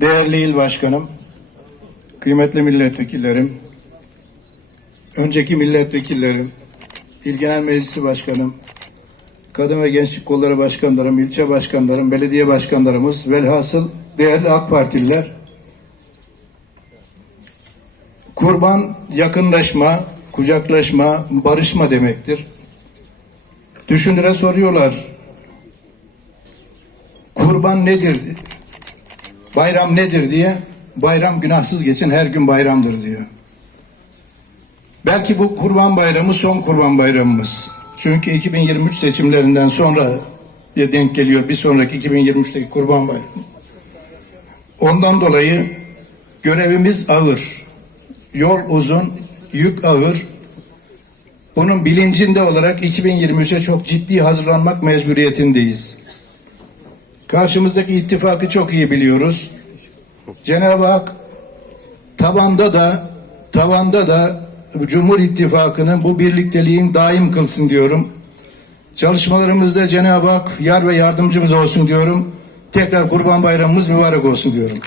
Değerli il başkanım, kıymetli milletvekillerim, önceki milletvekillerim, İl Genel Meclisi Başkanım, Kadın ve Gençlik Kolları Başkanlarım, ilçe başkanlarım, belediye başkanlarımız, velhasıl değerli AK Partililer, kurban yakınlaşma, kucaklaşma, barışma demektir. Düşünüre soruyorlar, kurban nedir? Bayram nedir diye, bayram günahsız geçen her gün bayramdır diyor. Belki bu kurban bayramı son kurban bayramımız. Çünkü 2023 seçimlerinden sonra denk geliyor bir sonraki 2023'teki kurban bayramı. Ondan dolayı görevimiz ağır. Yol uzun, yük ağır. Bunun bilincinde olarak 2023'e çok ciddi hazırlanmak mecburiyetindeyiz. Karşımızdaki ittifakı çok iyi biliyoruz. Cenab-ı Hak tabanda da tavanda da Cumhur İttifakı'nın bu birlikteliğin daim kılsın diyorum. Çalışmalarımızda Cenab-ı Hak yar ve yardımcımız olsun diyorum. Tekrar Kurban Bayramımız mübarek olsun diyorum.